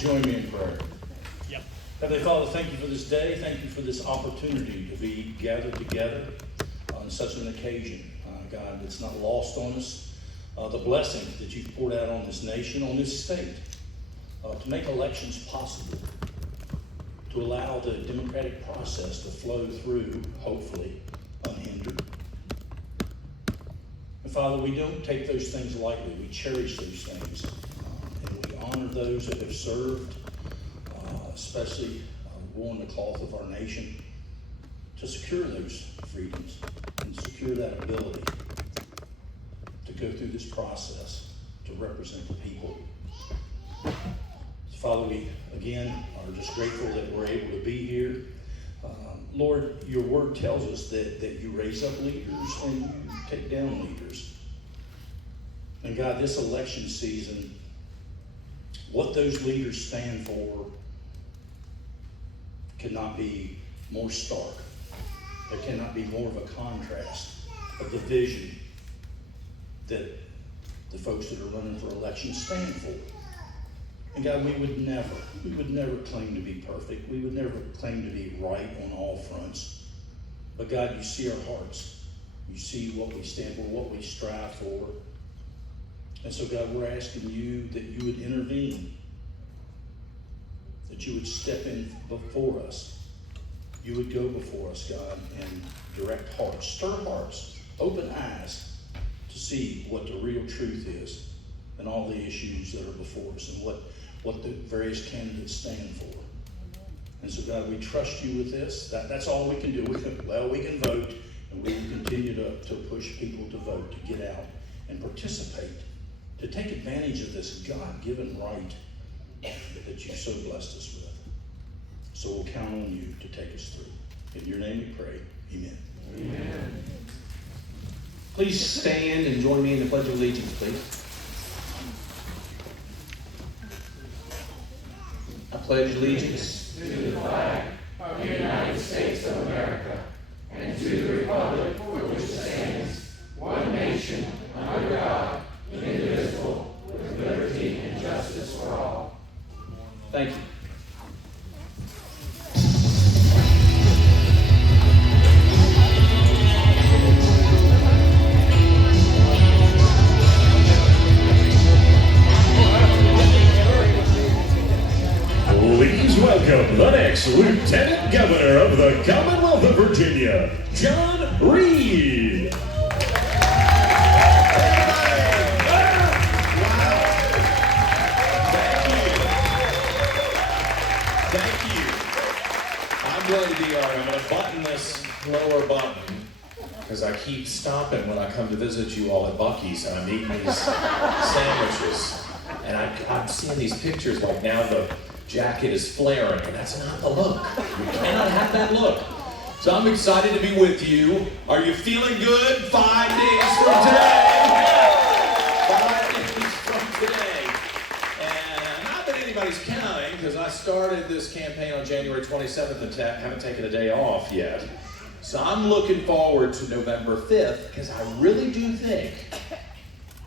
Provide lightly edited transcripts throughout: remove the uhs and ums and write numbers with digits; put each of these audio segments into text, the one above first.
join me in prayer? Yep. Heavenly Father, thank you for this day. Thank you for this opportunity to be gathered together on such an occasion. God, it's not lost on us. The blessing that you've poured out on this nation, on this state, to make elections possible, to allow the democratic process to flow through, hopefully, unhindered. And Father, we don't take those things lightly. We cherish those things. And we honor those that have served, especially worn the cloth of our nation, to secure those freedoms and secure that ability to go through this process to represent the people. So Father, we again are just grateful that we're able to be here. Lord, your word tells us that you raise up leaders and you take down leaders. And God, this election season, what those leaders stand for cannot be more stark. There cannot be more of a contrast of the vision that the folks that are running for election stand for. And God, we would never claim to be perfect. We would never claim to be right on all fronts. But God, you see our hearts. You see what we stand for, what we strive for. And so God, we're asking you that you would intervene, that you would step in before us. You would go before us, God, and direct hearts, stir hearts, open eyes to see what the real truth is and all the issues that are before us and what the various candidates stand for. And so, God, we trust you with this. That's all we can do. We can vote, and we will continue to push people to vote, to get out and participate, to take advantage of this God-given right that you so blessed us with. So we'll count on you to take us through. In your name we pray. Amen. Amen. Please stand and join me in the Pledge of Allegiance, please. I pledge allegiance to the flag of the United States of America and to the republic for which it stands, one nation, under God, indivisible, with liberty and justice for all. Thank you. Please welcome the next Lieutenant Governor of the Commonwealth of Virginia, John Reed. Thank you. I'm going to be all right. I'm going to button this lower button because I keep stopping when I come to visit you all at Buc-ee's and I'm eating these sandwiches. And I'm seeing these pictures like now the jacket is flaring, and that's not the look. You cannot have that look. So I'm excited to be with you. Are you feeling good? 5 days from today. 5 days from today. And not that anybody's counting, because I started this campaign on January 27th and haven't taken a day off yet. So I'm looking forward to November 5th, because I really do think,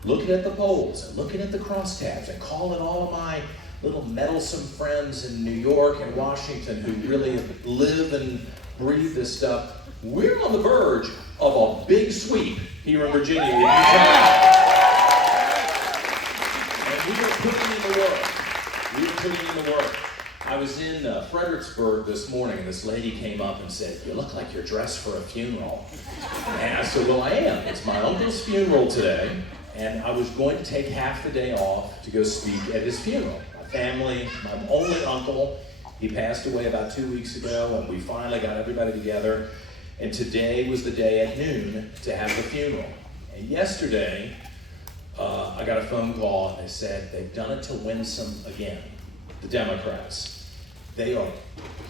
looking at the polls and looking at the crosstabs and calling all of my little meddlesome friends in New York and Washington who really live and breathe this stuff, we're on the verge of a big sweep here in Virginia. And we are putting in the work. We are putting in the work. I was in Fredericksburg this morning, and this lady came up and said, "You look like you're dressed for a funeral." And I said, "Well, I am. It's my uncle's funeral today, and I was going to take half the day off to go speak at his funeral." Family, my only uncle, he passed away about 2 weeks ago, and we finally got everybody together, and today was the day at noon to have the funeral. And yesterday, I got a phone call, and they said they've done it to Winsome again, the Democrats. They are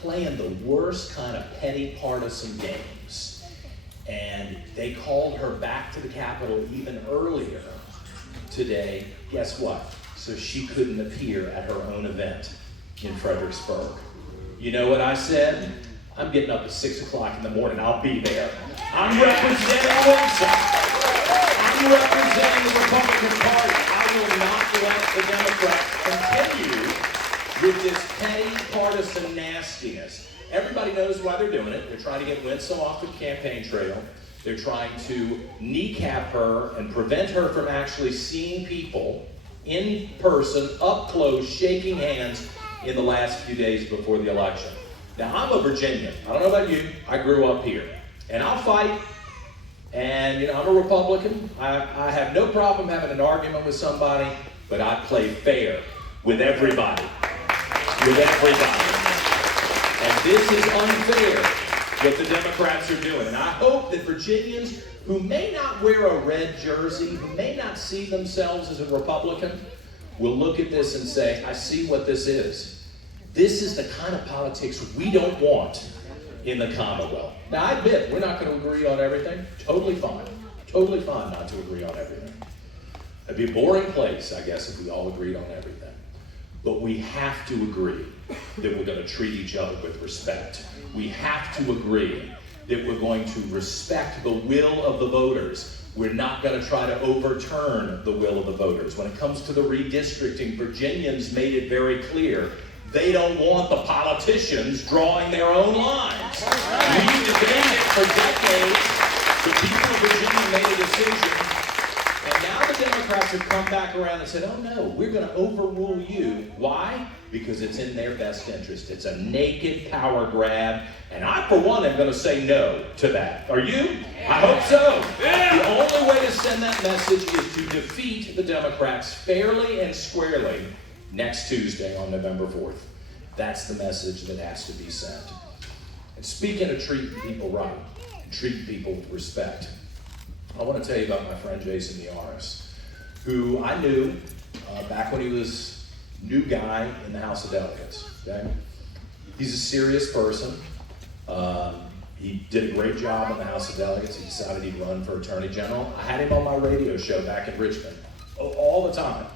playing the worst kind of petty partisan games, and they called her back to the Capitol even earlier today. Guess what? So she couldn't appear at her own event in Fredericksburg. You know what I said? I'm getting up at 6 o'clock in the morning. I'll be there. I'm representing Winsome. I'm representing the Republican Party. I will not let the Democrats continue with this petty partisan nastiness. Everybody knows why they're doing it. They're trying to get Winsome off the campaign trail. They're trying to kneecap her and prevent her from actually seeing people in person, up close, shaking hands in the last few days before the election. Now, I'm a Virginian. I don't know about you. I grew up here. And I'll fight. And, you know, I'm a Republican. I have no problem having an argument with somebody, but I play fair with everybody. With everybody. And this is unfair, what the Democrats are doing. And I hope that Virginians who may not wear a red jersey, who may not see themselves as a Republican, will look at this and say, I see what this is. This is the kind of politics we don't want in the Commonwealth. Now, I admit, we're not going to agree on everything. Totally fine. Totally fine not to agree on everything. It'd be a boring place, I guess, if we all agreed on everything. But we have to agree that we're going to treat each other with respect. We have to agree that we're going to respect the will of the voters. We're not going to try to overturn the will of the voters. When it comes to the redistricting, Virginians made it very clear they don't want the politicians drawing their own lines. We've debated it for decades. The people of Virginia made a decision. And now the Democrats have come back around and said, oh no, we're going to overrule you. Why? Because it's in their best interest. It's a naked power grab. And I, for one, am going to say no to that. Are you? I hope so. The only way to send that message is to defeat the Democrats fairly and squarely next Tuesday on November 4th. That's the message that has to be sent. And speaking of treating people right, and treating people with respect, I want to tell you about my friend Jason Yaris, who I knew back when he was new guy in the House of Delegates. Okay? He's a serious person. He did a great job in the House of Delegates. He decided he'd run for Attorney General. I had him on my radio show back in Richmond all the time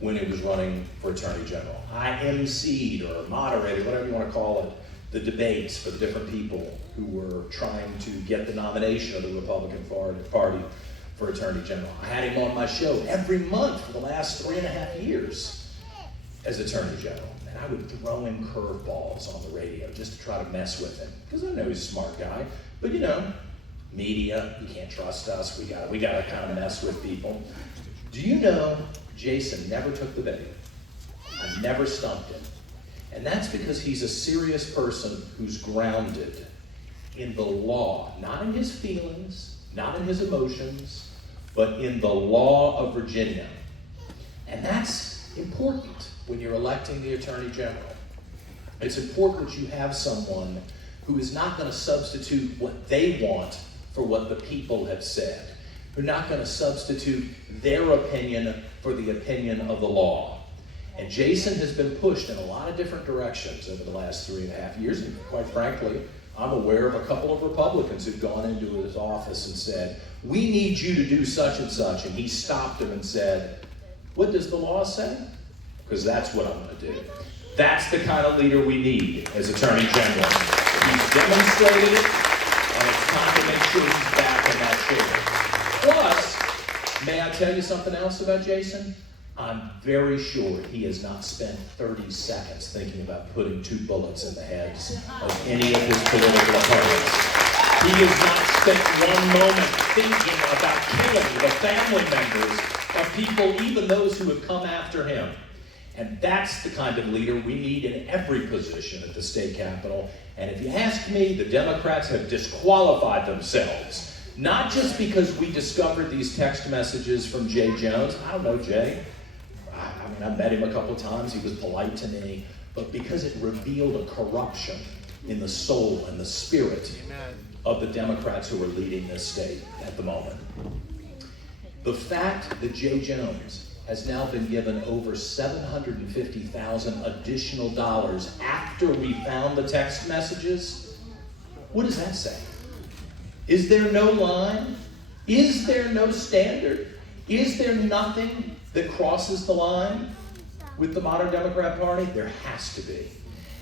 when he was running for Attorney General. I emceed or moderated, whatever you want to call it, the debates for the different people who were trying to get the nomination of the Republican Party for Attorney General. I had him on my show every month for the last 3.5 years as Attorney General. And I would throw him curveballs on the radio just to try to mess with him, because I know he's a smart guy. But you know, media, you can't trust us. We gotta kind of mess with people. Do you know Jason never took the bait? I never stumped him. And that's because he's a serious person who's grounded in the law, not in his feelings, not in his emotions, but in the law of Virginia. And that's important when you're electing the Attorney General. It's important that you have someone who is not going to substitute what they want for what the people have said. Who are not going to substitute their opinion for the opinion of the law. And Jason has been pushed in a lot of different directions over the last 3.5 years, and quite frankly, I'm aware of a couple of Republicans who've gone into his office and said, we need you to do such and such, and he stopped them and said, what does the law say? Because that's what I'm going to do. That's the kind of leader we need as Attorney General. He's demonstrated it, and it's time to make sure he's back in that chair. Plus, may I tell you something else about Jason? I'm very sure he has not spent 30 seconds thinking about putting 2 bullets in the heads of any of his political opponents. He has not spent one moment thinking about killing the family members of people, even those who have come after him. And that's the kind of leader we need in every position at the state capitol. And if you ask me, the Democrats have disqualified themselves. Not just because we discovered these text messages from Jay Jones. I don't know Jay. I mean, I met him a couple of times. He was polite to me. But because it revealed a corruption in the soul and the spirit of the Democrats who are leading this state at the moment. The fact that Jay Jones has now been given over $750,000 additional dollars after we found the text messages, what does that say? Is there no line? Is there no standard? Is there nothing that crosses the line with the modern Democrat Party? There has to be.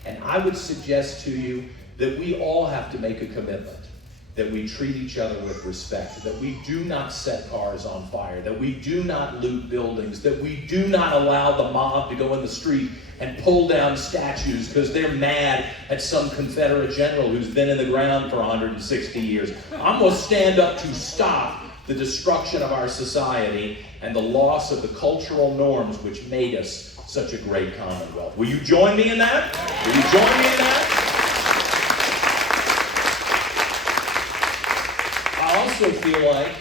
And I would suggest to you that we all have to make a commitment that we treat each other with respect, that we do not set cars on fire, that we do not loot buildings, that we do not allow the mob to go in the street and pull down statues because they're mad at some Confederate general who's been in the ground for 160 years. I'm going to stand up to stop the destruction of our society and the loss of the cultural norms which made us such a great commonwealth. Will you join me in that? Will you join me in that? I also feel like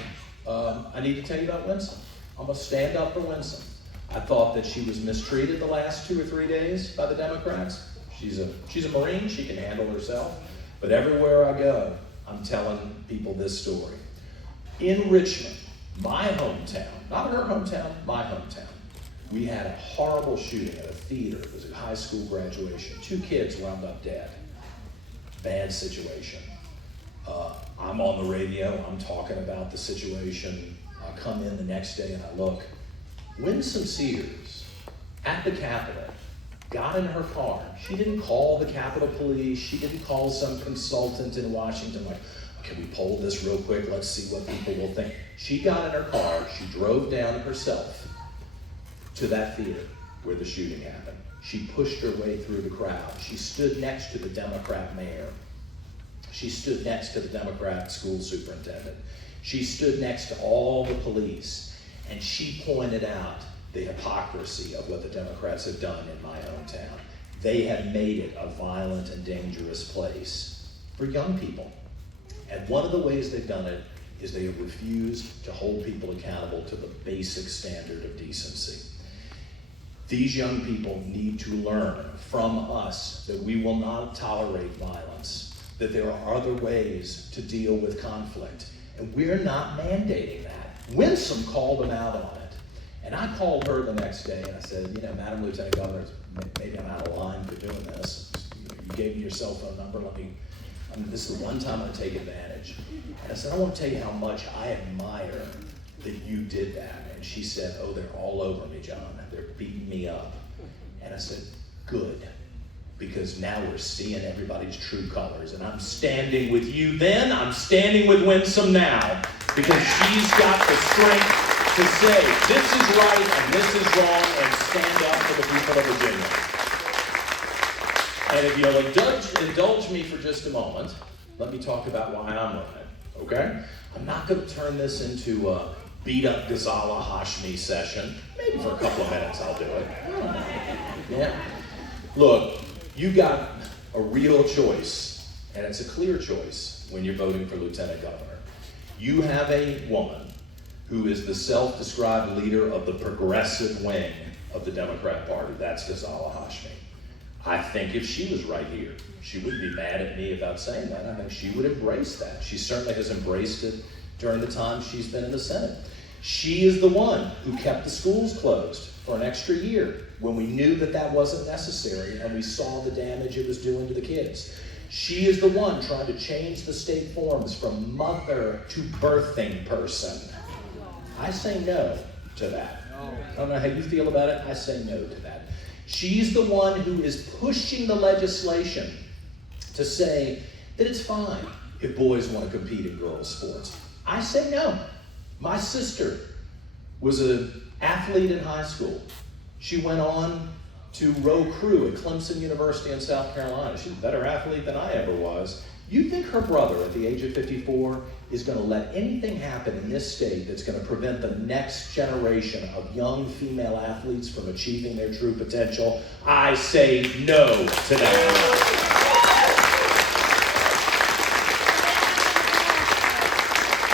I need to tell you about Winsome. I'm going to stand up for Winsome. I thought that she was mistreated the last 2 or 3 days by the Democrats. She's a Marine, she can handle herself. But everywhere I go, I'm telling people this story. In Richmond, my hometown, not her hometown, my hometown, we had a horrible shooting at a theater. It was a high school graduation. 2 kids wound up dead. Bad situation. I'm on the radio, I'm talking about the situation. I come in the next day and I look. Winsome Sears, at the Capitol, got in her car. She didn't call the Capitol Police. She didn't call some consultant in Washington like, can we poll this real quick? Let's see what people will think. She got in her car. She drove down herself to that theater where the shooting happened. She pushed her way through the crowd. She stood next to the Democrat mayor. She stood next to the Democrat school superintendent. She stood next to all the police, and she pointed out the hypocrisy of what the Democrats have done in my hometown. They have made it a violent and dangerous place for young people. And one of the ways they've done it is they have refused to hold people accountable to the basic standard of decency. These young people need to learn from us that we will not tolerate violence, that there are other ways to deal with conflict, and we're not mandating that. Winsome called them out on it, and I called her the next day and I said, Madam Lieutenant Governor, maybe I'm out of line for doing this. You gave me your cell phone number, this is the one time I'm gonna take advantage. And I said, I want to tell you how much I admire that you did that. And she said, oh, they're all over me, John. They're beating me up. And I said, good, because now we're seeing everybody's true colors. And I'm standing with you then, I'm standing with Winsome now, because she's got the strength to say, this is right and this is wrong, and stand up for the people of Virginia. And if you'll indulge me for just a moment, let me talk about why I'm running, okay? I'm not going to turn this into a beat-up Ghazala Hashmi session. Maybe for a couple of minutes I'll do it. Yeah. Look, you got a real choice, and it's a clear choice when you're voting for Lieutenant Governor. You have a woman who is the self-described leader of the progressive wing of the Democrat Party. That's Ghazala Hashmi. I think if she was right here, she wouldn't be mad at me about saying that. I think she would embrace that. She certainly has embraced it during the time she's been in the Senate. She is the one who kept the schools closed for an extra year when we knew that that wasn't necessary and we saw the damage it was doing to the kids. She is the one trying to change the state forms from mother to birthing person. I say no to that. I don't know how you feel about it. I say no to that. She's the one who is pushing the legislation to say that it's fine if boys want to compete in girls' sports. I say no. My sister was an athlete in high school. She went on to row crew at Clemson University in South Carolina. She's a better athlete than I ever was. You think her brother at the age of 54 is going to let anything happen in this state that's going to prevent the next generation of young female athletes from achieving their true potential? I say no to that.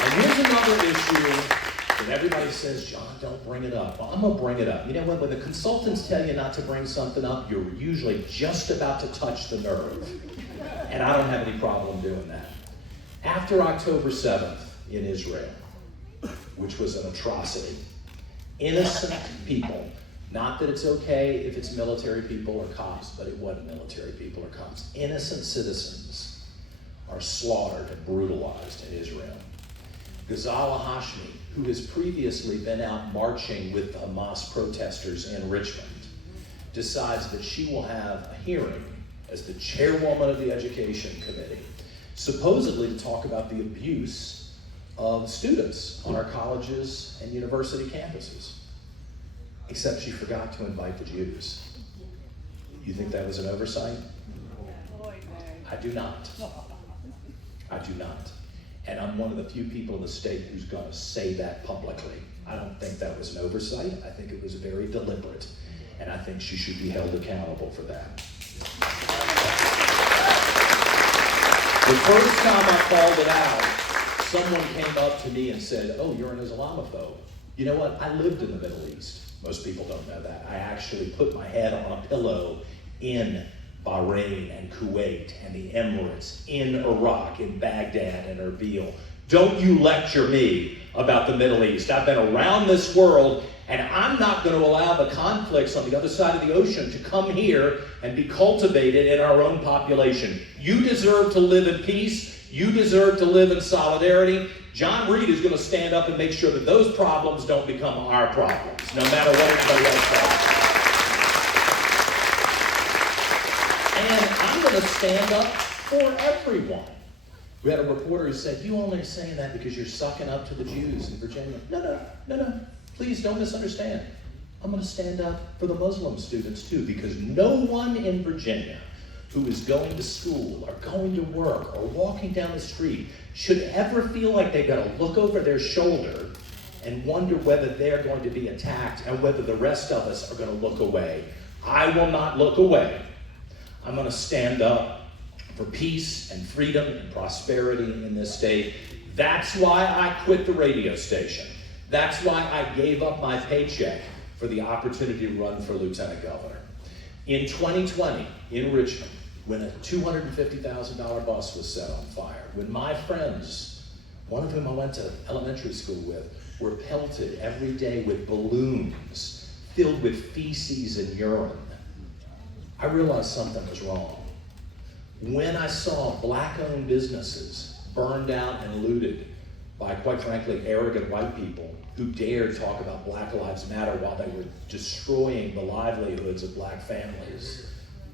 And here's another issue that everybody says, John, don't bring it up. Well, I'm going to bring it up. You know what? When the consultants tell you not to bring something up, you're usually just about to touch the nerve. And I don't have any problem doing that. After October 7th in Israel, which was an atrocity, innocent people, not that it's okay if it's military people or cops, but it wasn't military people or cops, innocent citizens are slaughtered and brutalized in Israel. Ghazala Hashmi, who has previously been out marching with the Hamas protesters in Richmond, decides that she will have a hearing as the chairwoman of the Education Committee supposedly to talk about the abuse of students on our colleges and university campuses. Except she forgot to invite the Jews. You think that was an oversight? I do not. I do not. And I'm one of the few people in the state who's going to say that publicly. I don't think that was an oversight. I think it was very deliberate. And I think she should be held accountable for that. The first time I called it out, someone came up to me and said, "Oh, you're an Islamophobe." You know what? I lived in the Middle East. Most people don't know that. I actually put my head on a pillow in Bahrain and Kuwait and the Emirates, in Iraq, in Baghdad and Erbil. Don't you lecture me about the Middle East. I've been around this world, and I'm not going to allow the conflicts on the other side of the ocean to come here and be cultivated in our own population. You deserve to live in peace. You deserve to live in solidarity. John Reed is going to stand up and make sure that those problems don't become our problems, no matter what anybody else says. And I'm going to stand up for everyone. We had a reporter who said, "You only are saying that because you're sucking up to the Jews in Virginia." No. Please don't misunderstand. I'm going to stand up for the Muslim students too, because no one in Virginia who is going to school or going to work or walking down the street should ever feel like they've got to look over their shoulder and wonder whether they're going to be attacked and whether the rest of us are going to look away. I will not look away. I'm going to stand up for peace and freedom and prosperity in this state. That's why I quit the radio station. That's why I gave up my paycheck for the opportunity to run for lieutenant governor. In 2020, in Richmond, when a $250,000 bus was set on fire, when my friends, one of whom I went to elementary school with, were pelted every day with balloons filled with feces and urine, I realized something was wrong. When I saw black-owned businesses burned out and looted by, quite frankly, arrogant white people who dared talk about Black Lives Matter while they were destroying the livelihoods of black families,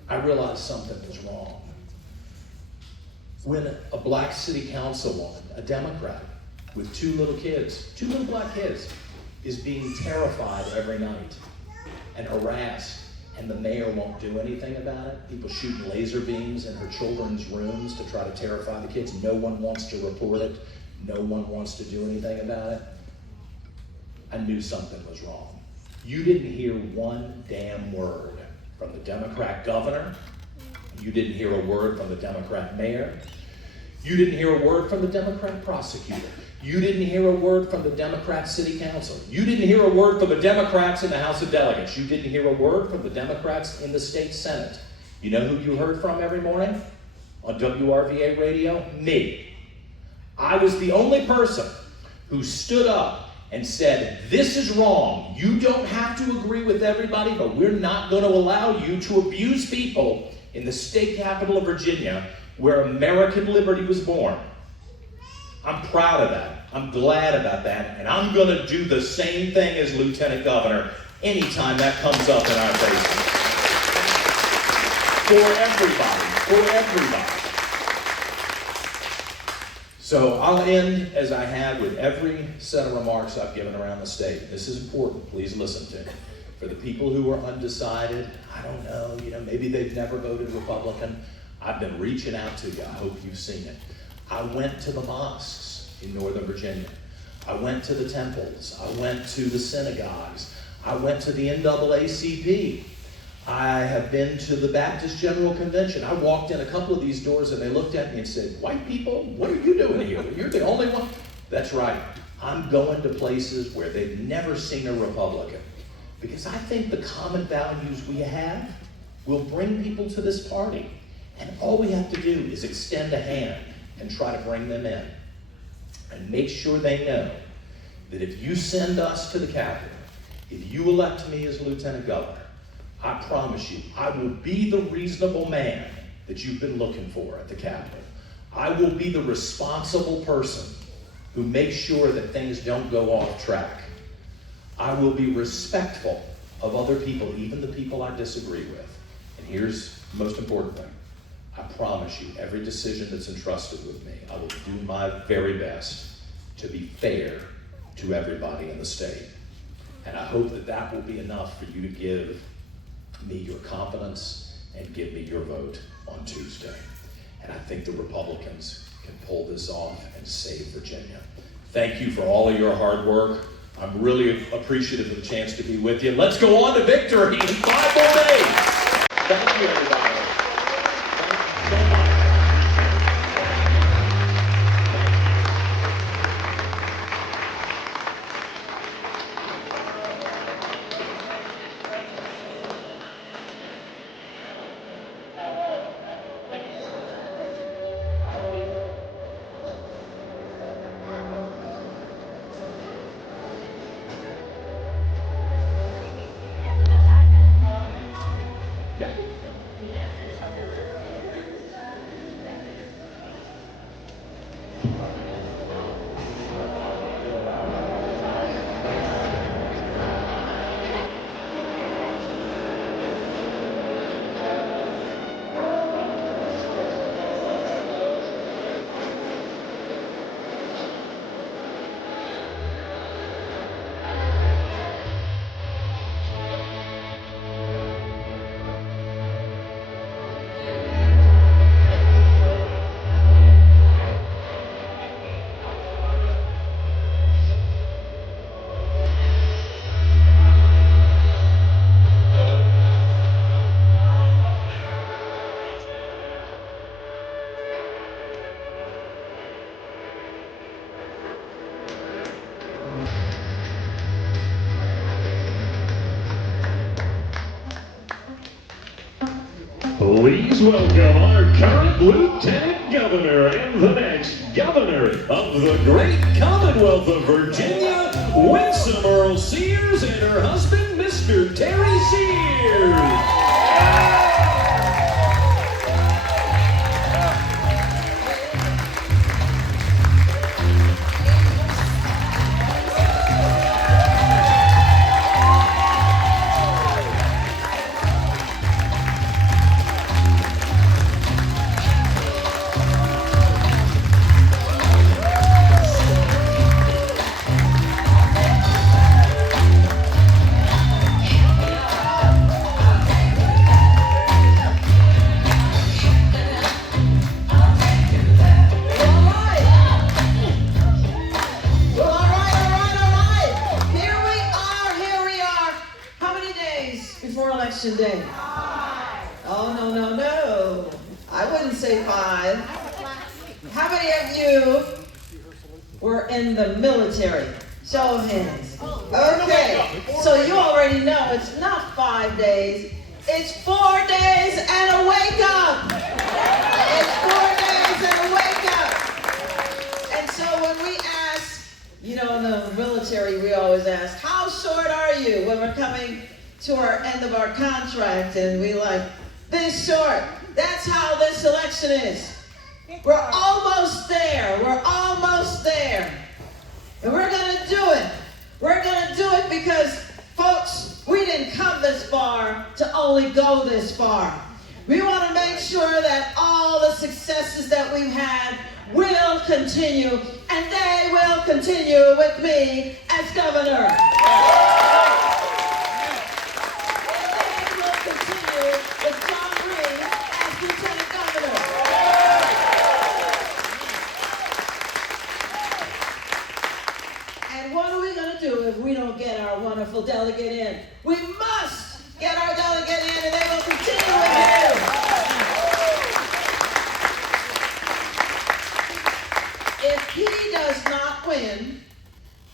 I realized something was wrong. When a black city councilwoman, a Democrat, with two little black kids, is being terrified every night and harassed, and the mayor won't do anything about it, people shooting laser beams in her children's rooms to try to terrify the kids, no one wants to report it, no one wants to do anything about it, I knew something was wrong. You didn't hear one damn word from the Democrat governor. You didn't hear a word from the Democrat mayor. You didn't hear a word from the Democrat prosecutor. You didn't hear a word from the Democrat city council. You didn't hear a word from the Democrats in the House of Delegates. You didn't hear a word from the Democrats in the state Senate. You know who you heard from every morning on WRVA radio? Me. I was the only person who stood up and said, "This is wrong. You don't have to agree with everybody, but we're not going to allow you to abuse people in the state capital of Virginia where American liberty was born." I'm proud of that. I'm glad about that. And I'm going to do the same thing as lieutenant governor anytime that comes up in our faces. For everybody. So I'll end as I have with every set of remarks I've given around the state. This is important. Please listen to me. For the people who are undecided, I don't know, maybe they've never voted Republican. I've been reaching out to you. I hope you've seen it. I went to the mosques in Northern Virginia. I went to the temples. I went to the synagogues. I went to the NAACP. I have been to the Baptist General Convention. I walked in a couple of these doors and they looked at me and said, "White people, what are you doing here? You're the only one." That's right. I'm going to places where they've never seen a Republican. Because I think the common values we have will bring people to this party. And all we have to do is extend a hand and try to bring them in. And make sure they know that if you send us to the Capitol, if you elect me as Lieutenant Governor, I promise you, I will be the reasonable man that you've been looking for at the Capitol. I will be the responsible person who makes sure that things don't go off track. I will be respectful of other people, even the people I disagree with. And here's the most important thing. I promise you, every decision that's entrusted with me, I will do my very best to be fair to everybody in the state. And I hope that that will be enough for you to give me your confidence and give me your vote on Tuesday. And I think the Republicans can pull this off and save Virginia. Thank you for all of your hard work. I'm really appreciative of the chance to be with you. Let's go on to victory in 5 more days. Thank you, everybody. Thank you so much. Please welcome our current Lieutenant Governor and the next Governor of the great Commonwealth of Virginia, Winsome Sears and her husband, Mr. Terry Sears. Day. Oh, no. I wouldn't say 5. How many of you were in the military? Show of hands. Okay, so you already know it's not 5 days. It's 4 days and a wake up. It's 4 days and a wake up. And so when we ask, you know, in the military, we always ask, how short are you when we're coming to our end of our contract, and we like, this short. That's how this election is. We're almost there. We're almost there. And we're going to do it. We're going to do it because, folks, we didn't come this far to only go this far. We want to make sure that all the successes that we've had will continue, and they will continue with me as governor. If we don't get our wonderful delegate in, we must get our delegate in, and they will continue with him. If he does not win,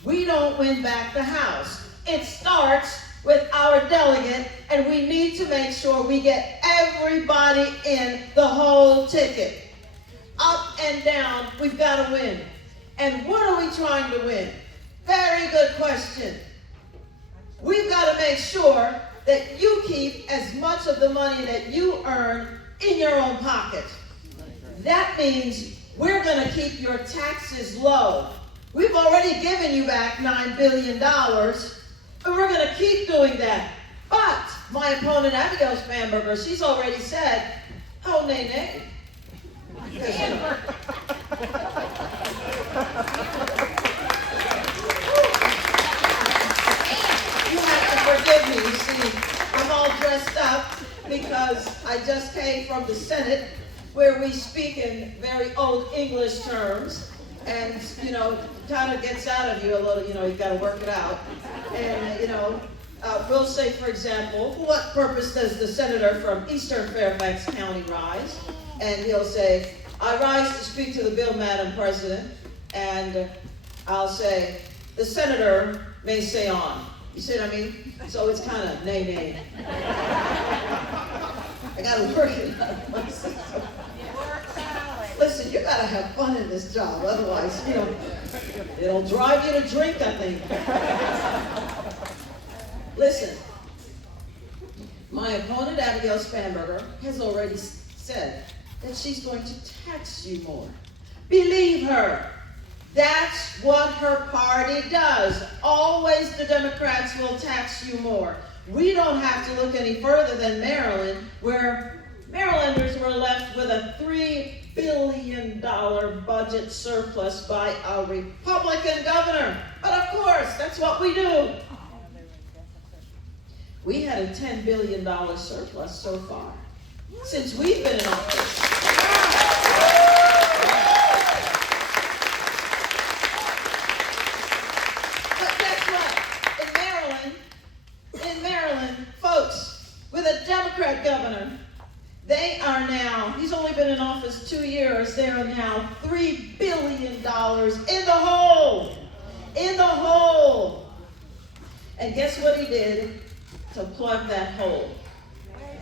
we don't win back the House. It starts with our delegate, and we need to make sure we get everybody in the whole ticket. Up and down, we've got to win. And what are we trying to win? Very good question. We've got to make sure that you keep as much of the money that you earn in your own pocket. That means we're going to keep your taxes low. We've already given you back $9 billion, and we're going to keep doing that. But my opponent, Abigail Spanberger, she's already said, oh, nay, Senate, where we speak in very old English terms, and, kind of gets out of you a little, you've got to work it out. And, we'll say, for example, for what purpose does the senator from Eastern Fairfax County rise? And he'll say, I rise to speak to the bill, Madam President. And I'll say, the senator may say on. You see what I mean? So it's kind of nay. I got to work it out. Listen, you got to have fun in this job. Otherwise, it'll drive you to drink, I think. Listen, my opponent, Abigail Spanberger, has already said that she's going to tax you more. Believe her. That's what her party does. Always the Democrats will tax you more. We don't have to look any further than Maryland, where Marylanders were left with a $3 billion budget surplus by a Republican governor. But of course, that's what we do. We had a $10 billion surplus so far, since we've been in office. But guess what? In Maryland, folks, with a Democrat governor, they are now, he's only been in office 2 years, they are now $3 billion in the hole. In the hole. And guess what he did to plug that hole?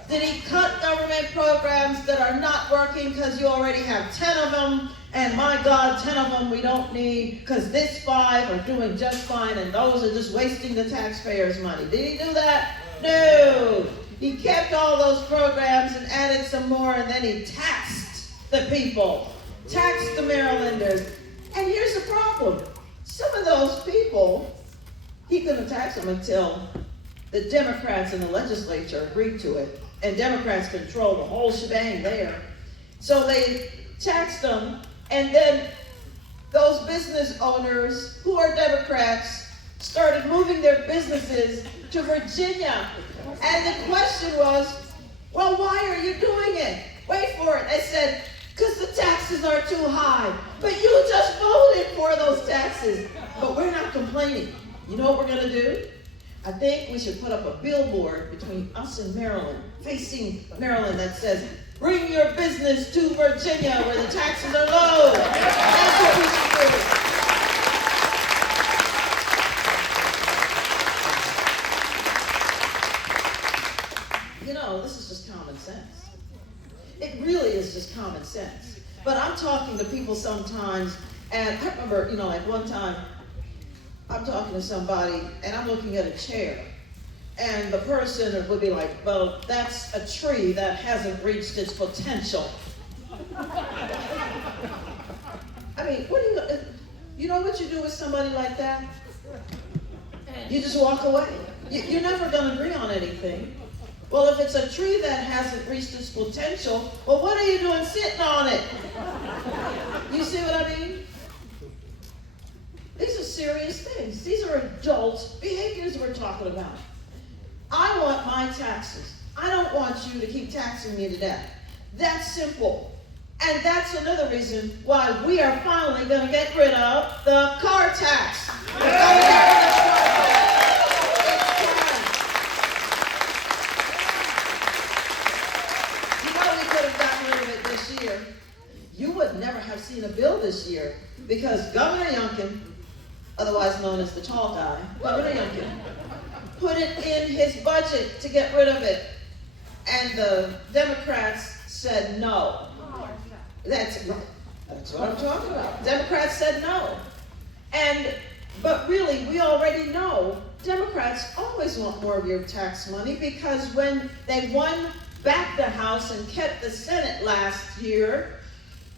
Did he cut government programs that are not working because you already have 10 of them, and my God, 10 of them we don't need because this 5 are doing just fine and those are just wasting the taxpayers' money? Did he do that? No. He kept all those programs and added some more, and then he taxed the people, taxed the Marylanders. And here's the problem. Some of those people, he couldn't tax them until the Democrats in the legislature agreed to it. And Democrats control the whole shebang there. So they taxed them, and then those business owners who are Democrats started moving their businesses to Virginia. And the question was, well, why are you doing it? Wait for it. They said, because the taxes are too high. But you just voted for those taxes. But we're not complaining. You know what we're going to do? I think we should put up a billboard between us and Maryland, facing Maryland, that says, bring your business to Virginia where the taxes are low. That's what we should do. This is just common sense. It really is just common sense. But I'm talking to people sometimes, and I remember, like one time, I'm talking to somebody, and I'm looking at a chair, and the person would be like, well, that's a tree that hasn't reached its potential. I mean, you know what you do with somebody like that? You just walk away. You're never going to agree on anything. Well, if it's a tree that hasn't reached its potential, well, what are you doing sitting on it? You see what I mean? These are serious things. These are adult behaviors we're talking about. I want my taxes. I don't want you to keep taxing me to death. That's simple. And that's another reason why we are finally going to get rid of the car tax. We're going to get rid of the car tax. You would never have seen a bill this year because Governor Youngkin, otherwise known as the tall guy, Governor Youngkin, put it in his budget to get rid of it. And the Democrats said no. That's what I'm talking about. Democrats said no. But really, we already know Democrats always want more of your tax money because when they won back the House and kept the Senate last year,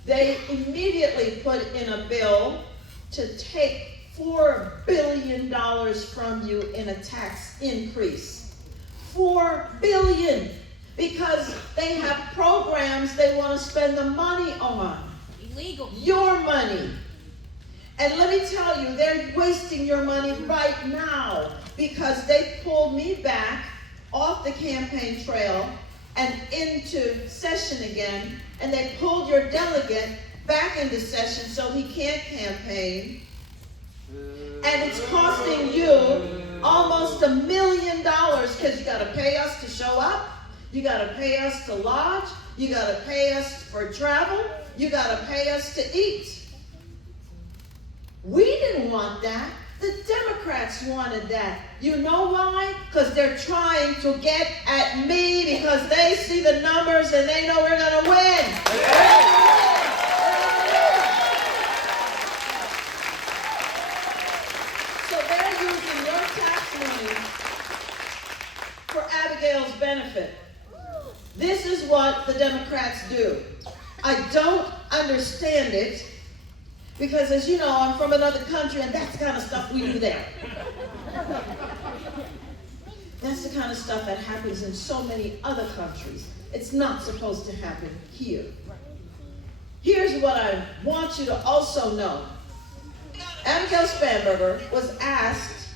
they immediately put in a bill to take $4 billion from you in a tax increase. $4 billion, because they have programs they want to spend the money on. Illegal. Your money. And let me tell you, they're wasting your money right now because they pulled me back off the campaign trail and into session again, and they pulled your delegate back into session so he can't campaign. And it's costing you almost $1 million because you got to pay us to show up, you got to pay us to lodge, you got to pay us for travel, you got to pay us to eat. We didn't want that. The Democrats wanted that. You know why? Because they're trying to get at me because they see the numbers and they know we're going to win. So they're using your tax money for Abigail's benefit. This is what the Democrats do. I don't understand it because, as you know, I'm from another country and that's the kind of stuff we do there. That's the kind of stuff that happens in so many other countries. It's not supposed to happen here. Here's what I want you to also know. Abigail Spanberger was asked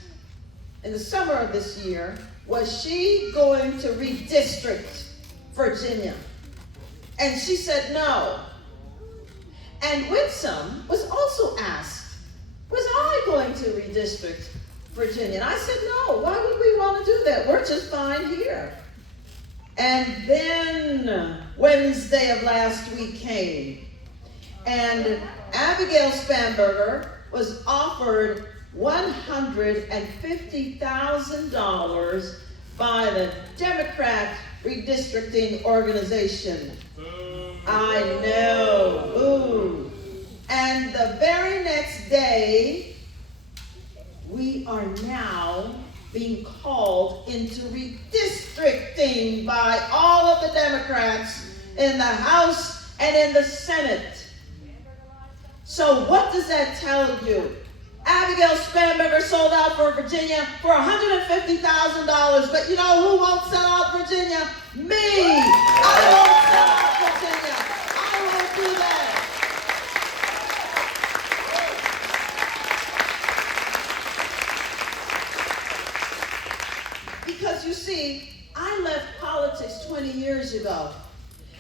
in the summer of this year, was she going to redistrict Virginia? And she said no. And Winsome was also asked, was I going to redistrict Virginia? And I said no, why would we want to do that? We're just fine here. And then Wednesday of last week came, and Abigail Spanberger was offered $150,000 by the Democrat redistricting organization. I know. Ooh. And the very next day, we are now being called into redistricting by all of the Democrats in the House and in the Senate. So what does that tell you? Abigail Spanberger sold out for Virginia for $150,000, but you know who won't sell out Virginia? Me! I won't sell out Virginia. I won't do that. Because you see, I left politics 20 years ago,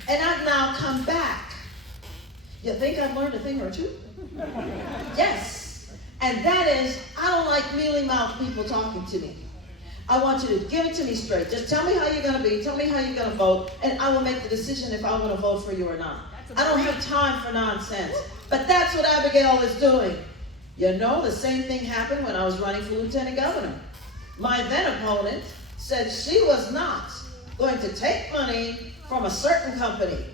and I've now come back. You think I've learned a thing or two? Yes. And that is, I don't like mealy-mouthed people talking to me. I want you to give it to me straight. Just tell me how you're going to be. Tell me how you're going to vote. And I will make the decision if I'm going to vote for you or not. I don't have time for nonsense. But that's what Abigail is doing. You know, the same thing happened when I was running for lieutenant governor. My then opponent said she was not going to take money from a certain company.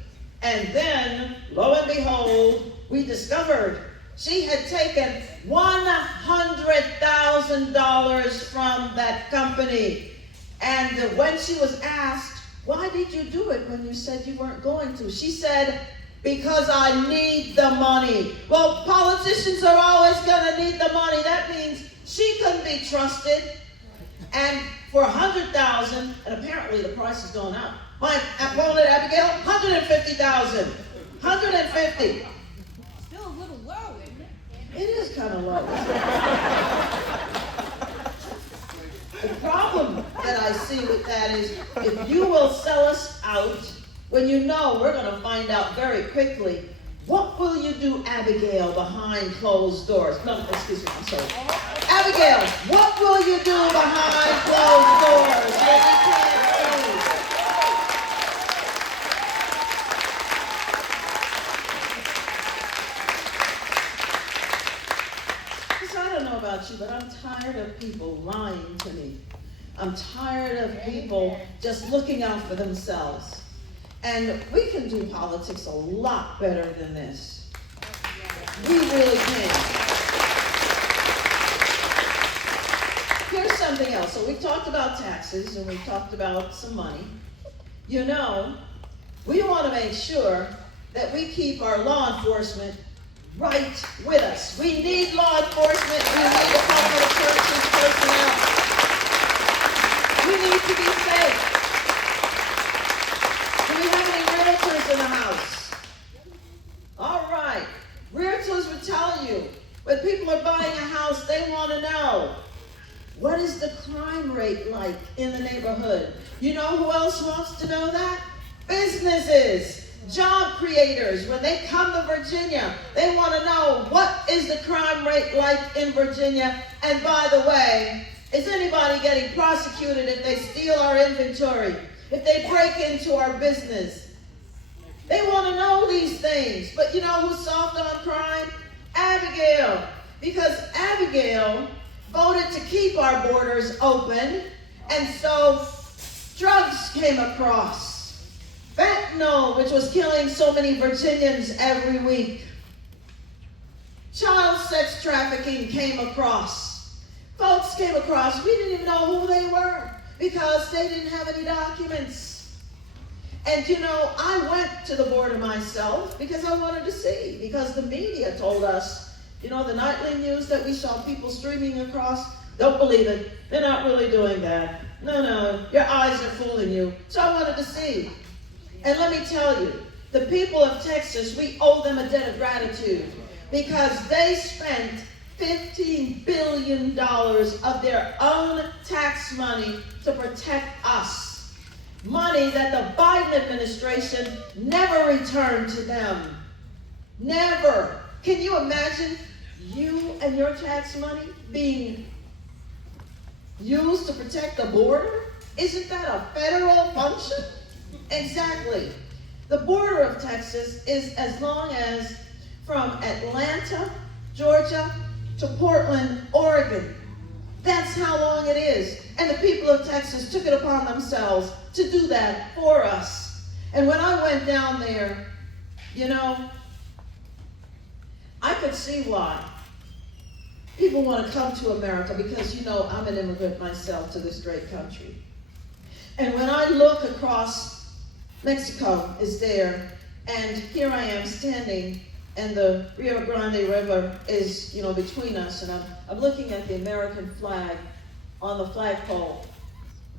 And then, lo and behold, we discovered she had taken $100,000 from that company. And when she was asked, why did you do it when you said you weren't going to? She said, because I need the money. Well, politicians are always going to need the money. That means she couldn't be trusted. And for $100,000, and apparently the price has gone up. My opponent, Abigail, $150,000. $150,000. Still a little low, isn't it? It is kind of low. The problem that I see with that is if you will sell us out when you know we're going to find out very quickly, what will you do, Abigail, behind closed doors? No, excuse me, I'm sorry. Abigail, what will you do behind closed doors that we can't see? Because I don't know about you, but I'm tired of people lying to me. I'm tired of people just looking out for themselves. And we can do politics a lot better than this. We really can. Here's something else. So we've talked about taxes and we've talked about some money. You know, we want to make sure that we keep our law enforcement right with us. We need law enforcement. We need Department of Corrections personnel. We need to be safe. Do we have any realtors in the house? All right. Realtors would tell you, when people are buying a house, they want to know, what is the crime rate like in the neighborhood? You know who else wants to know that? Businesses, job creators, when they come to Virginia, they want to know, what is the crime rate like in Virginia? And by the way, is anybody getting prosecuted if they steal our inventory, if they break into our business? They want to know these things. But you know who's soft on crime? Abigail. Because Abigail voted to keep our borders open, and so drugs came across. Fentanyl, which was killing so many Virginians every week. Child sex trafficking came across. Folks came across, we didn't even know who they were because they didn't have any documents. And you know, I went to the border myself because I wanted to see, because the media told us, you know, the nightly news that we saw people streaming across, don't believe it, they're not really doing that. No, your eyes are fooling you. So I wanted to see. And let me tell you, the people of Texas, we owe them a debt of gratitude because they spent $15 billion of their own tax money to protect us. Money that the Biden administration never returned to them. Never. Can you imagine you and your tax money being used to protect the border? Isn't that a federal function? Exactly. The border of Texas is as long as from Atlanta, Georgia, to Portland, Oregon. That's how long it is. And the people of Texas took it upon themselves to do that for us. And when I went down there, you know, I could see why people want to come to America, because, you know, I'm an immigrant myself to this great country. And when I look across, Mexico is there, and here I am standing, and the Rio Grande River is, you know, between us, and I'm looking at the American flag on the flagpole.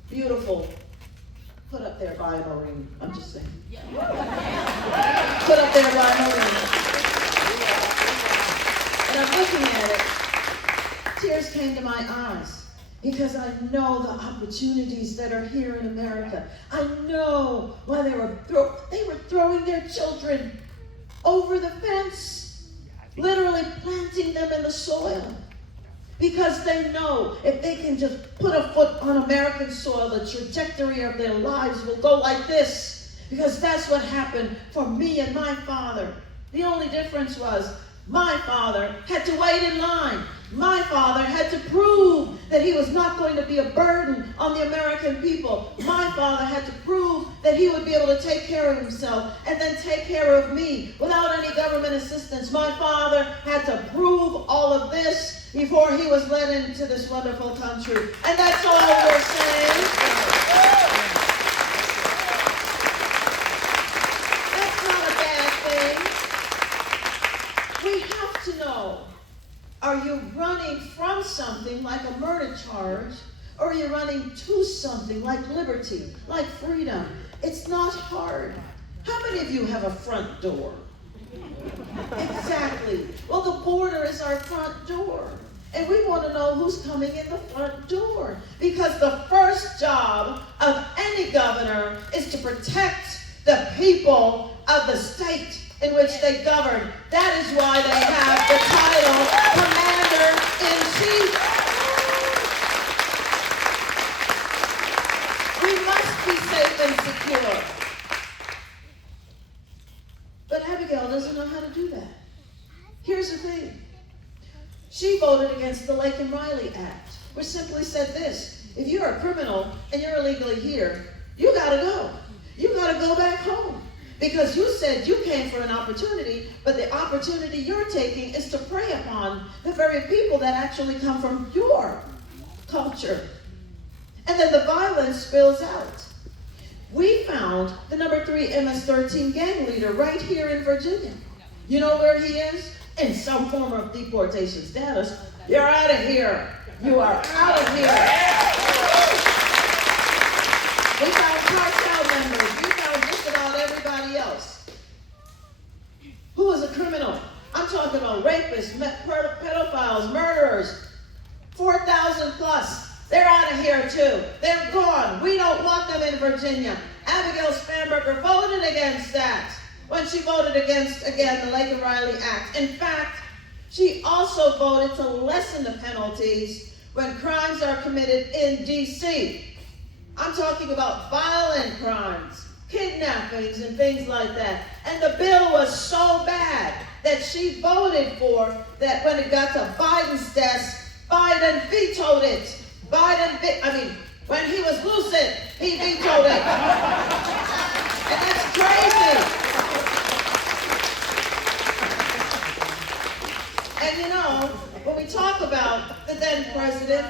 Beautiful. Put up there by Maureen. I'm just saying. Put up there by Maureen. And I'm looking at it. Tears came to my eyes. Because I know the opportunities that are here in America. I know why they were throwing their children over the fence, literally planting them in the soil. Because they know if they can just put a foot on American soil, the trajectory of their lives will go like this. Because that's what happened for me and my father. The only difference was my father had to wait in line. My father had to prove that he was not going to be a burden on the American people. My father had to prove that he would be able to take care of himself and then take care of me without any government assistance. My father had to prove all of this before he was led into this wonderful country. And that's all we're saying. That's not a bad thing. We have to know. Are you running from something like a murder charge, or are you running to something like liberty, like freedom? It's not hard. How many of you have a front door? Exactly. Well, the border is our front door. And we want to know who's coming in the front door. Because the first job of any governor is to protect the people of the state in which they govern. That is why they have the title Commander-in-Chief. We must be safe and secure. But Abigail doesn't know how to do that. Here's the thing. She voted against the Lake and Riley Act, which simply said this: if you're a criminal and you're illegally here, you gotta go. You gotta go back home. Because you said you came for an opportunity, but the opportunity you're taking is to prey upon the very people that actually come from your culture. And then the violence spills out. We found the number 3 MS-13 gang leader right here in Virginia. You know where he is? In some form of deportation status. You're out of here. You are out of here. We found cartel members. We found just about everybody else. Who is a criminal? I'm talking about rapists, pedophiles, murderers. 4,000 plus. They're out of here too. They're gone. We don't want them in Virginia. Abigail Spanberger voted against that when she voted against, again, the Laken Riley Act. In fact, she also voted to lessen the penalties when crimes are committed in D.C. I'm talking about violent crimes, kidnappings, and things like that. And the bill was so bad that she voted for that when it got to Biden's desk, Biden vetoed it. When he was lucid, he vetoed it. And that's crazy. And you know, when we talk about the then president,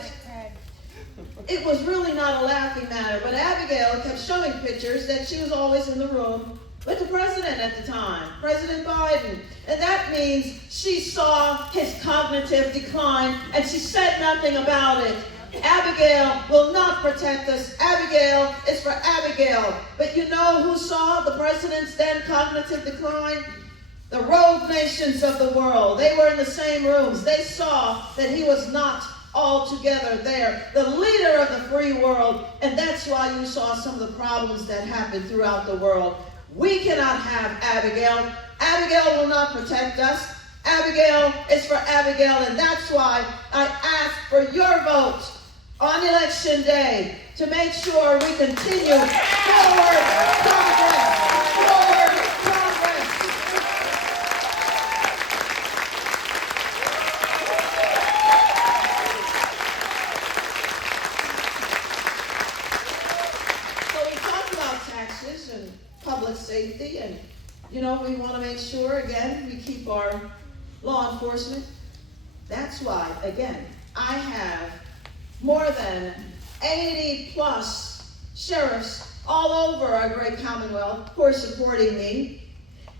it was really not a laughing matter, but Abigail kept showing pictures that she was always in the room with the president at the time, President Biden. And that means she saw his cognitive decline and she said nothing about it. Abigail will not protect us. Abigail is for Abigail. But you know who saw the president's then cognitive decline? The rogue nations of the world. They were in the same rooms. They saw that he was not altogether there, the leader of the free world. And that's why you saw some of the problems that happened throughout the world. We cannot have Abigail. Abigail will not protect us. Abigail is for Abigail, and that's why I ask for your vote on Election Day to make sure we continue forward progress. Forward progress. So we talked about taxes and public safety, and you know, we want to make sure, again, we keep our law enforcement. That's why, again, I have more than 80 plus sheriffs all over our great Commonwealth who are supporting me.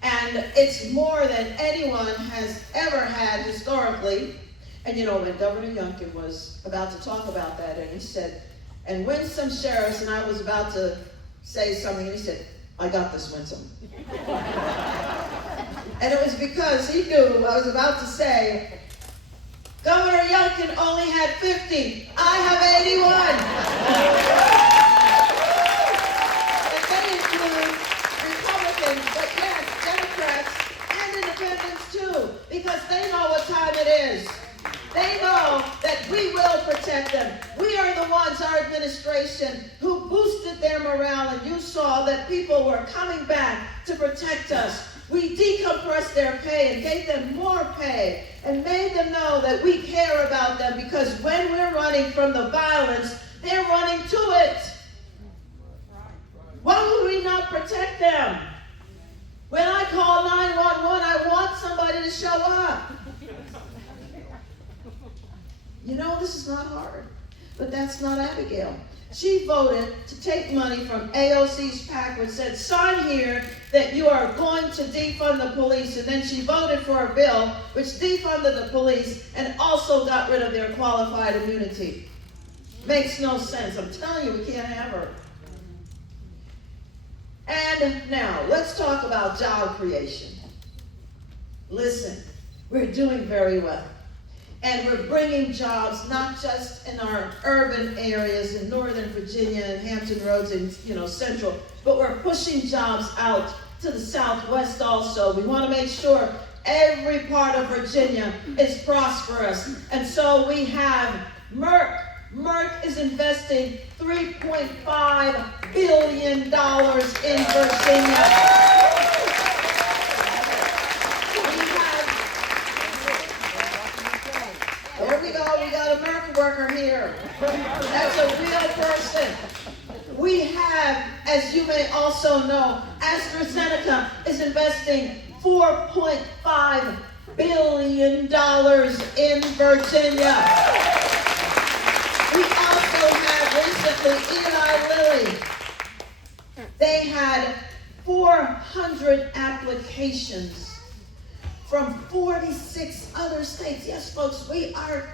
And it's more than anyone has ever had historically. And you know, when Governor Youngkin was about to talk about that, and he said, and Winsome sheriffs, and I was about to say something, and he said, I got this, Winsome. And it was because he knew I was about to say, Governor Youngkin only had 50. I have 81. And they include Republicans, but yes, Democrats and independents too, because they know what time it is. They know that we will protect them. We are the ones, our administration, who boosted their morale, and you saw that people were coming back to protect us. We decompressed their pay and gave them more pay and made them know that we care about them, because when we're running from the violence, they're running to it. Why would we not protect them? When I call 911, I want somebody to show up. You know, this is not hard, but that's not Abigail. She voted to take money from AOC's PAC, which said, sign here that you are going to defund the police. And then she voted for a bill which defunded the police and also got rid of their qualified immunity. Makes no sense. I'm telling you, we can't have her. And now, let's talk about job creation. Listen, we're doing very well. And we're bringing jobs not just in our urban areas in Northern Virginia and Hampton Roads and, you know, Central, but we're pushing jobs out to the Southwest also. We want to make sure every part of Virginia is prosperous. And so we have Merck. Merck is investing $3.5 billion in Virginia. There we go, we got a Merck worker here. That's a real person. We have, as you may also know, AstraZeneca is investing $4.5 billion in Virginia. We also have recently Eli Lilly. They had 400 applications from 46 other states. Yes, folks, we are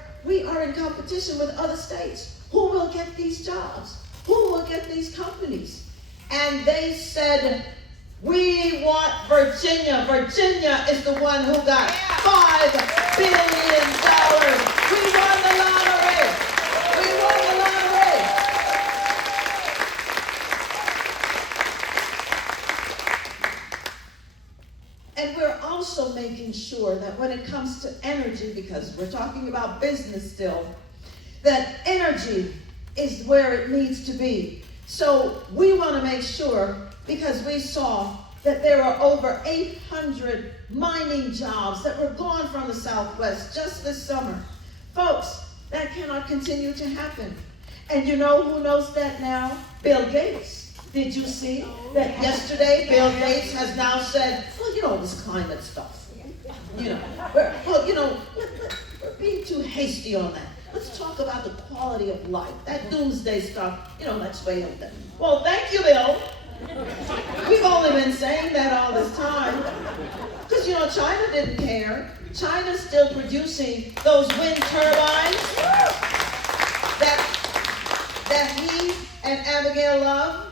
in competition with other states. Who will get these jobs? Who will get these companies? And they said, we want Virginia. Virginia is the one who got $5 billion. We won the lottery. We won the lottery. And we're also making sure that when it comes to energy, because we're talking about business still, that energy is where it needs to be. So we want to make sure, because we saw that there are over 800 mining jobs that were gone from the Southwest just this summer. Folks, that cannot continue to happen. And you know who knows that now? Bill Gates. Did you see that yesterday Bill Gates has now said, well, you know, this climate stuff. You know, we're being too hasty on that. Let's talk about the quality of life. That doomsday stuff, let's wait on that. Well, thank you, Bill. We've only been saying that all this time. Because, China didn't care. China's still producing those wind turbines that he and Abigail love,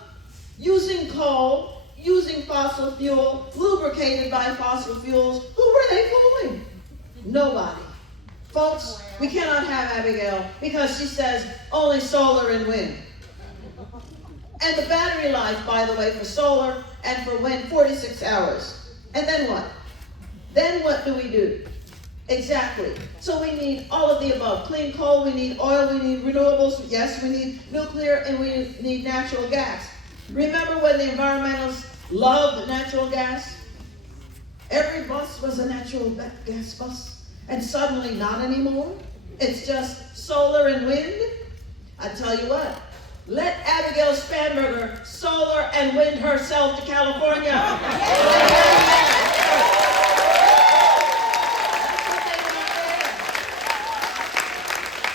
using coal, using fossil fuel, lubricated by fossil fuels. Who were they fooling? Nobody. Folks, we cannot have Abigail because she says only solar and wind. And the battery life, by the way, for solar and for wind, 46 hours. And then what? Then what do we do? Exactly. So we need all of the above. Clean coal, we need oil, we need renewables. Yes, we need nuclear, and we need natural gas. Remember when the environmentalists loved natural gas? Every bus was a natural gas bus. And suddenly not anymore. It's just solar and wind. I tell you what, let Abigail Spanberger solar and wind herself to California.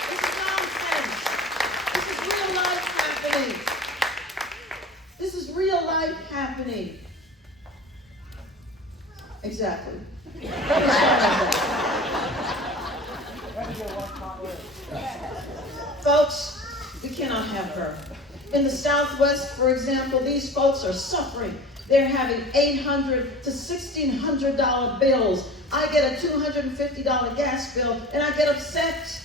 This is nonsense. This is real life happening. This is real life happening. Exactly. Folks, we cannot have her. In the Southwest, for example, these folks are suffering. They're having $800 to $1,600 bills. I get a $250 gas bill, and I get upset.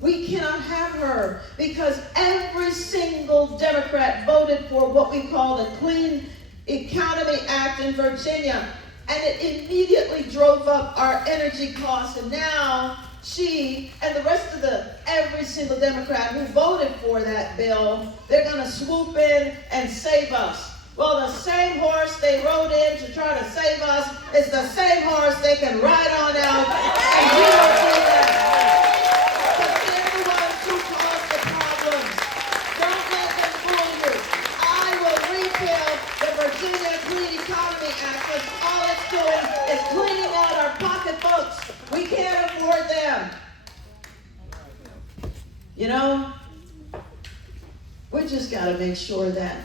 We cannot have her because every single Democrat voted for what we call the Clean Economy Act in Virginia, and it immediately drove up our energy costs, and now she and the rest of every single Democrat who voted for that bill, they're going to swoop in and save us. Well, the same horse they rode in to try to save us is the same horse they can ride on out, and we don't see that. But they're the ones who cause the problems. Don't let them fool you. I will repeal the Virginia Clean Economy Act, because all it's doing is cleaning out our pocketbooks. We can't afford them. We just got to make sure that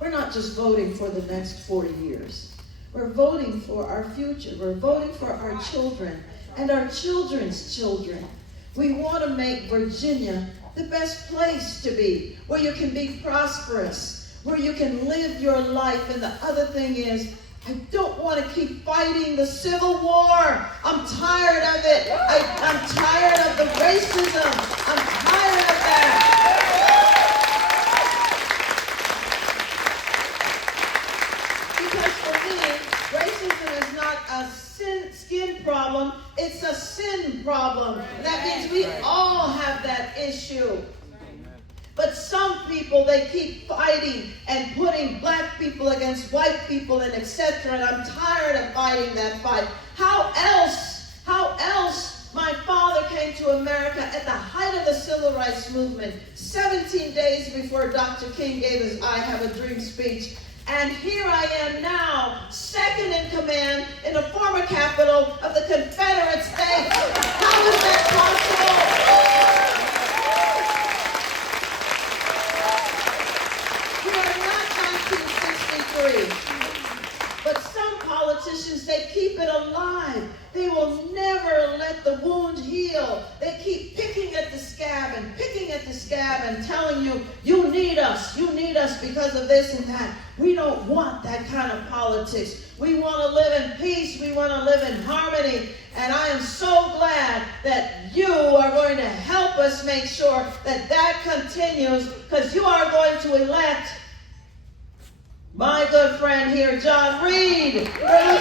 we're not just voting for the next 40 years. We're voting for our future. We're voting for our children and our children's children. We want to make Virginia the best place to be, where you can be prosperous, where you can live your life. And the other thing is, I don't want to keep fighting the Civil War. I'm tired of it. I'm tired of the racism. I'm tired of that. Because for me, racism is not a skin problem. It's a sin problem. And that means we all have that issue. But some people, they keep fighting and putting black people against white people and etc. And I'm tired of fighting that fight. How else my father came to America at the height of the Civil Rights Movement, 17 days before Dr. King gave his I Have a Dream speech. And here I am now, second in command in the former capital of the Confederate States. How is that possible? But some politicians, they keep it alive. They will never let the wound heal. They keep picking at the scab and telling you, you need us because of this and that. We don't want that kind of politics. We want to live in peace. We want to live in harmony. And I am so glad that you are going to help us make sure that that continues, because you are going to elect my good friend here, John Reed. Release